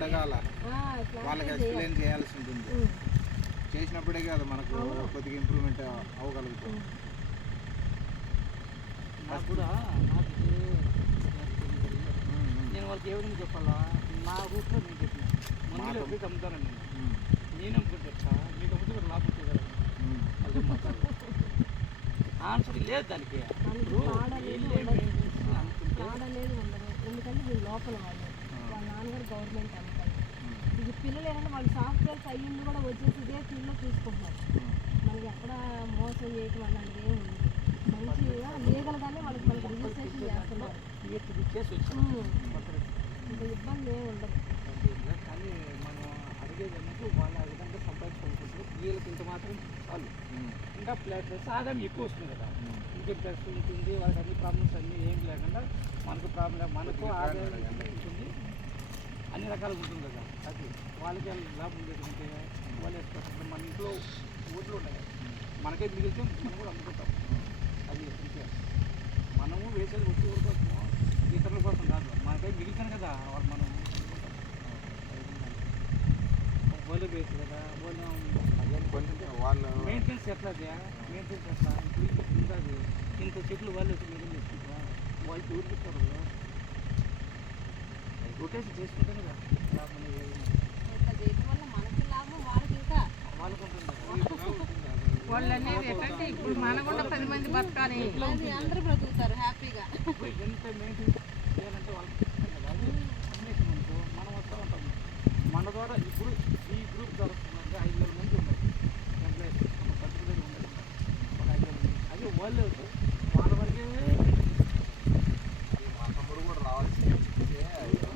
అడగాల, వాళ్ళకి ఎక్స్ప్లెయిన్ చేయాల్సి ఉంటుంది. చేసినప్పుడే కదా మనకు కొద్దిగా ఇంప్రూవ్మెంట్ అవ్వగలుగుతాం. నాకు కూడా నేను వాళ్ళకి ఏ విధంగా చెప్పాలా, నా రూట్లో నేను చెప్పిన మందులు ఎప్పుడు అమ్ముతానండి నేను అమ్ముకుంటే చెప్తా, మీకు అమ్ముతుంటే లాభం ఉంటుంది కదా ఆన్సర్ లేదు దానికి. ఎందుకంటే వీళ్ళు లోపల వాళ్ళు వాళ్ళ నాన్నగారు గవర్నమెంట్ అనుకోండి. ఇది పిల్లలు ఏంటంటే వాళ్ళు సాఫ్ట్వేర్స్ అయ్యింది కూడా వచ్చేసి ఇదే ఫీల్డ్లో తీసుకుంటున్నారు. మనకి ఎక్కడ మోసం చేయటం అలాంటిది ఏమి ఉంది. మంచిగా లీగల్గానే మనకి రిజిస్ట్రేషన్ చేస్తున్నారు. ఇంకా ఇబ్బంది ఏమి ఉండదు. కానీ మనం అడిగేది ఎందుకు వాళ్ళు ఆ విధంగా సంపాదించుకుంటుంది. వీళ్ళకి ఇంత మాత్రం చాలు, ఇంకా ప్లేట్లెస్ ఆదాయం ఎక్కువ వస్తుంది కదా. ఇంకే ప్లస్ ఉంటుంది, వాళ్ళకి అన్ని ప్రాబ్లమ్స్ అన్నీ ఏం లేకుండా మనకు ప్రాబ్లం, మనకు ఆదాయం ఉంటుంది, అన్ని రకాలుగా ఉంటుంది కదా. అది వాళ్ళకి లాభం ఉండేటువంటి వాళ్ళు వేసుకుంటారు. మన ఇంట్లో ఊర్లు ఉంటాయి కదా, మనకే మిగిలితే మనం కూడా అమ్ముకుంటాం. అది మనము వేసేది వచ్చి ఊరి కోసము, ఇతరుల కోసం కాదు, మనకై మిగిలితాను కదా వాళ్ళు మనం వాళ్ళు వేసి కదా. వాళ్ళు మెయింటెనెన్స్ ఎట్లా, మెయింటెనెన్స్ ఎట్లా ఇప్పుడు ఉంటుంది. ఇంత చెట్లు వాళ్ళు వచ్చి మెయింటైన్ చేసుకుంటా, వాళ్ళకి ఊరికిస్తారు కదా, రొటేషన్ చేసుకుంటే కదా లాభం అనేది. మనకి లాభం వాళ్ళకి ఇంకా వాళ్ళకు ఉంటుంది వాళ్ళు అనేది ఏంటంటే ఇప్పుడు మనకుండా 10 మంది బతకాలి, అందరూ బ్రతుకుతారు హ్యాపీగా. ఎంత మెయింటైన్ చేయాలంటే వాళ్ళకి అనుకో మనం వస్తూ ఉంటాము. మన ద్వారా ఇప్పుడు ఈ గ్రూప్ ద్వారా 5,000 మంది ఉన్నారు ఎంప్లాయీస్, ఒక పర్టికులర్ ఉండదు ఒక 5,000 మంది. అది వాళ్ళు వాళ్ళ వరకే. మా తమ్ముడు కూడా రావాల్సి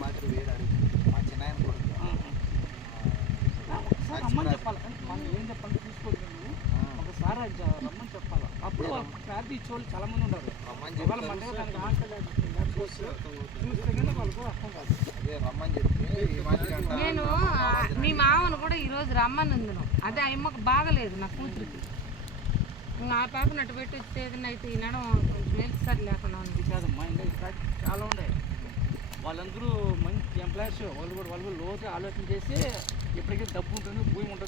మాత్రం వేరే అడుగు మా చిన్నాయన కూడా ఒకసారి రమ్మని చెప్పాలి. మనం ఏం చెప్పాలి చూసుకోవాలి, ఒకసారి రమ్మని చెప్పాలి. అప్పుడు ఫ్యాట్ ఇచ్చేవాళ్ళు చాలా మంది ఉన్నారు. ఇవాళ మన దానికి ఆన్సర్ చూస్తే కానీ వాళ్ళకు అర్థం కాదు. అదే రమ్మని చెప్తే నేను మీ మామను కూడా ఈరోజు రమ్మని ఉందను. అదే అమ్మకు బాగలేదు నా కూతురికి. ఇంకా ఆ పాపను అటు పెట్టి వచ్చి ఏదైనా అయితే ఈనాడు మేల్సారి లేకుండా ఉంది. కాదమ్మా, ఇంకా ఇక్కడ చాలా ఉన్నాయి. వాళ్ళందరూ మంచి ఎంప్లాయర్స్, వాళ్ళు కూడా లోతుగా ఆలోచన చేసి ఇప్పటికీ డబ్బు ఉంటుంది, భూమి ఉంటుంది.